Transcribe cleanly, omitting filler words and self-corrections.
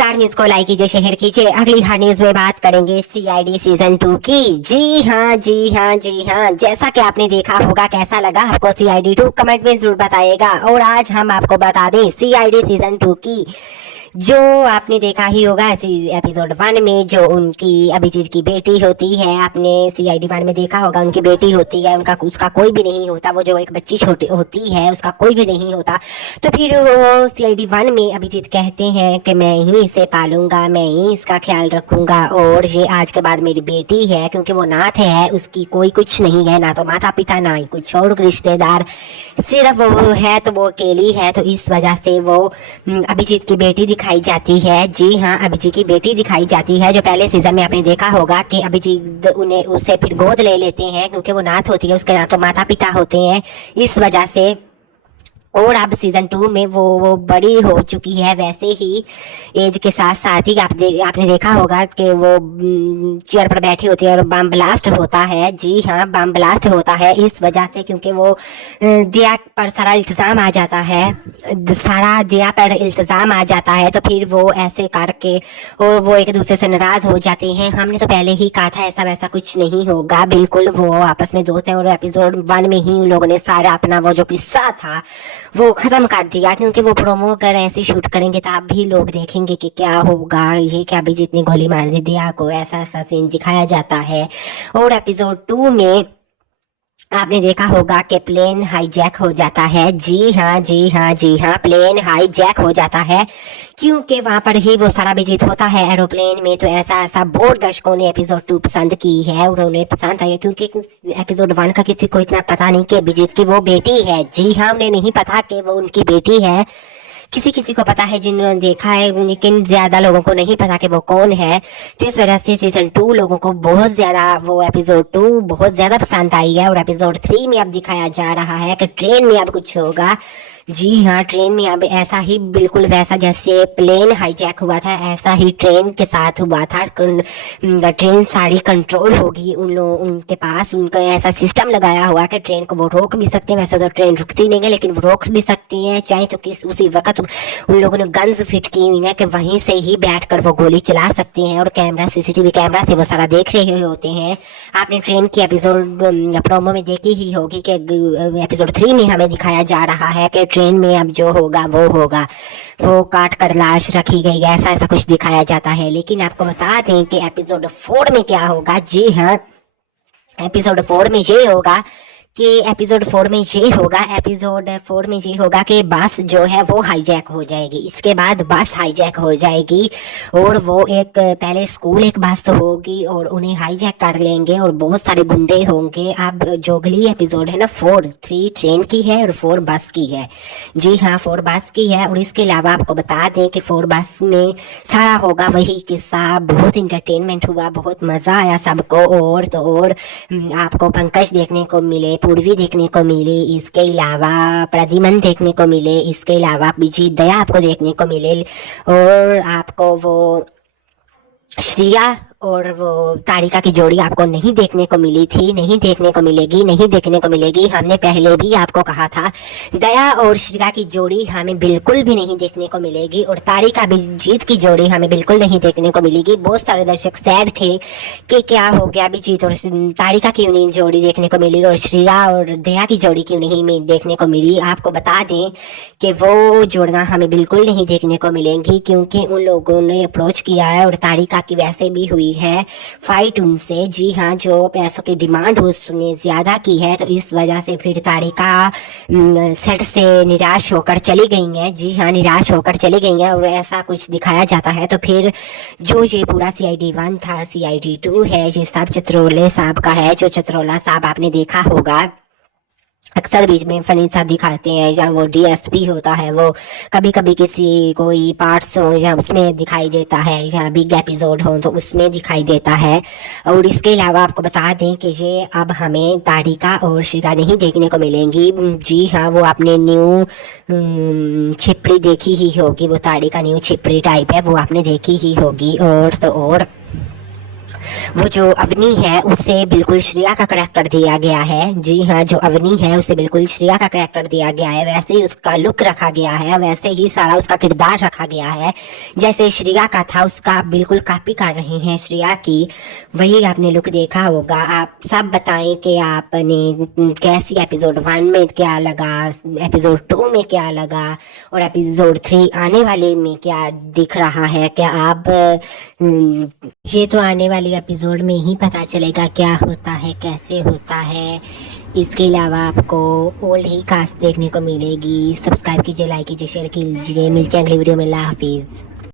Star news को like कीजिए, share कीजिए। अगली हर न्यूज में बात करेंगे सीआईडी सीजन 2 की। जी हाँ जी हाँ जी हाँ, जैसा कि आपने देखा होगा, कैसा लगा आपको सीआईडी 2 कमेंट में जरूर बताइएगा। और आज हम आपको बता दें सीआईडी सीजन 2 की, जो आपने देखा ही होगा एपिसोड 1 में जो उनकी अभिजीत की बेटी होती है, आपने सीआईडी 1 में देखा होगा, उनकी बेटी होती है, उसका कोई भी नहीं होता, वो जो एक बच्ची छोटी होती है उसका कोई भी नहीं होता। तो फिर वो सीआईडी 1 में अभिजीत कहते हैं कि मैं ही इसे पालूंगा, मैं ही इसका ख्याल रखूंगा, और ये आज के बाद मेरी बेटी है, क्योंकि वो नाथ है, उसकी कोई कुछ नहीं है, ना तो माता पिता ना ही कुछ और रिश्तेदार, सिर्फ वो है तो वो अकेली है। तो इस वजह से वो अभिजीत की बेटी दिखाई जाती है। जी हाँ, अभिजीत की बेटी दिखाई जाती है, जो पहले सीजन में आपने देखा होगा कि अभिजीत उसे फिर गोद ले लेते हैं, क्योंकि वो नाथ होती है, उसके ना तो माता पिता होते हैं, इस वजह से। और अब सीजन 2 में वो बड़ी हो चुकी है, वैसे ही एज के साथ साथ ही आपने देखा होगा कि वो चेयर पर बैठी होती है और बम ब्लास्ट होता है। जी हाँ, बम ब्लास्ट होता है इस वजह से क्योंकि वो दिया पर सारा इल्तिज़ाम आ जाता है, दिया पर इल्तिज़ाम आ जाता है। तो फिर वो ऐसे करके और वो एक दूसरे से नाराज़ हो जाते हैं। हमने तो पहले ही कहा था ऐसा वैसा कुछ नहीं होगा, बिल्कुल वो आपस में दोस्त हैं। और एपिसोड 1 में ही उन लोगों ने सारा अपना वो जो किस्सा था वो खत्म कर दिया, क्योंकि वो प्रोमो अगर ऐसे शूट करेंगे तो आप भी लोग देखेंगे कि क्या होगा, ये क्या अभिजीत ने गोली मार दी दिया को, ऐसा ऐसा सीन दिखाया जाता है। और एपिसोड 2 में आपने देखा होगा कि प्लेन हाईजैक हो जाता है। जी हाँ जी हाँ जी हाँ, प्लेन हाईजैक हो जाता है, क्योंकि वहां पर ही वो सारा अभिजीत होता है एरोप्लेन में। तो ऐसा बहुत दर्शकों ने एपिसोड 2 पसंद की है और उन्हें पसंद आई, क्योंकि एपिसोड 1 का किसी को इतना पता नहीं कि अभिजीत की वो बेटी है। जी हाँ, उन्हें नहीं पता कि वो उनकी बेटी है। किसी किसी को पता है जिन्होंने देखा है, लेकिन ज्यादा लोगों को नहीं पता कि वो कौन है। तो इस वजह से सीजन 2 लोगों को बहुत ज्यादा, वो एपिसोड 2 बहुत ज्यादा पसंद आई है। और एपिसोड 3 में अब दिखाया जा रहा है कि ट्रेन में अब कुछ होगा। जी हाँ, ट्रेन में अब ऐसा ही, बिल्कुल वैसा जैसे प्लेन हाईजैक हुआ था, ऐसा ही ट्रेन के साथ हुआ था। ट्रेन सारी कंट्रोल होगी उनके पास, उनका ऐसा सिस्टम लगाया हुआ कि ट्रेन को वो रोक भी सकते हैं। वैसे तो ट्रेन रुकती नहीं है, लेकिन वो रोक भी सकती हैं, चाहे तो उसी वक्त उन लोगों ने गन्स फिट की हुई है कि वहीं से ही बैठकर वो गोली चला सकते हैं। और कैमरा, सीसीटीवी कैमरा से वो सारा देख रहे होते हैं। आपने ट्रेन की एपिसोड प्रोमो में देखी ही होगी कि एपिसोड 3 में हमें दिखाया जा रहा है कि ट्रेन में अब जो होगा, वो काट कर लाश रखी गई है, ऐसा कुछ दिखाया जाता है। लेकिन आपको बता दें कि एपिसोड 4 में क्या होगा। जी हाँ, एपिसोड 4 में ये होगा कि एपिसोड 4 में ये होगा कि बस जो है वो हाईजैक हो जाएगी। इसके बाद बस हाईजैक हो जाएगी और वो एक पहले स्कूल एक बस होगी और उन्हें हाईजैक कर लेंगे और बहुत सारे गुंडे होंगे। अब जो अगली एपिसोड है ना, 3 ट्रेन की है और 4 बस की है। जी हाँ, 4 बस की है। और इसके अलावा आपको बता दें कि 4 बस में सारा होगा वही किस्सा। बहुत इंटरटेनमेंट हुआ, बहुत मजा आया सबको। और तो और आपको पंकज देखने को मिले, पूर्वी देखने को मिली, इसके अलावा प्रद्युमन देखने को मिले, इसके अलावा विजय दया आपको देखने को मिले, और आपको वो श्रिया और वो तारिका की जोड़ी आपको नहीं देखने को मिली थी, नहीं देखने को मिलेगी। हमने पहले भी आपको कहा था दया और श्रिया की जोड़ी हमें बिल्कुल भी नहीं देखने को मिलेगी, और तारिका अभिजीत की जोड़ी हमें बिल्कुल नहीं देखने को मिलेगी। बहुत सारे दर्शक सैड थे कि क्या हो गया, अभिजीत और तारिका क्यों नहीं जोड़ी देखने को मिली और श्रिया और दया की जोड़ी क्यों नहीं देखने को मिली। आपको बता दें कि वो जोड़ियां हमें बिल्कुल नहीं देखने को मिलेंगी, क्योंकि उन लोगों ने अप्रोच किया है और तारिका की वैसे भी हुई है फाइट उनसे। जी हाँ, जो पैसों की डिमांड उसने ज्यादा की है, तो इस वजह से फिर तारिका सेट से निराश होकर चली गई है। जी हाँ, निराश होकर चली गई है और ऐसा कुछ दिखाया जाता है। तो फिर जो ये पूरा सीआईडी 1 था, सीआईडी 2 है, ये सब चित्रोले साहब का है। जो चित्रोला साहब आपने देखा होगा, अक्सर बीच में फनी सा दिखाते हैं, या वो डीएसपी होता है, वो कभी कभी किसी कोई पार्ट्स हो या उसमें दिखाई देता है, या बिग एपिसोड हो तो उसमें दिखाई देता है। और इसके अलावा आपको बता दें कि ये अब हमें तारिका और श्रिया नहीं देखने को मिलेंगी। जी हाँ, वो आपने न्यू छिपड़ी देखी ही होगी, वो तारिका न्यू छिपड़ी टाइप है, वो आपने देखी ही होगी। और तो और वो जो अवनी है उसे बिल्कुल श्रेया का करैक्टर दिया गया है। जी हाँ, जो अवनी है उसे बिल्कुल श्रेया का करैक्टर दिया गया है, वैसे ही उसका लुक रखा गया है, वैसे ही सारा उसका किरदार रखा गया है। जैसे श्रेया का था उसका आप बिल्कुल कॉपी कर रहे हैं श्रेया की, वही आपने लुक देखा होगा। आप सब बताएं कि आपने कैसी एपिसोड 1 में क्या लगा, एपिसोड 2 में क्या लगा और एपिसोड 3 आने वाले में क्या दिख रहा है। क्या आप ये तो आने वाली एपिसोड में ही पता चलेगा क्या होता है, कैसे होता है। इसके अलावा आपको ओल्ड ही कास्ट देखने को मिलेगी। सब्सक्राइब कीजिए, लाइक कीजिए, शेयर कीजिए। मिलते हैं अगली वीडियो में। अल्लाह हाफिज़।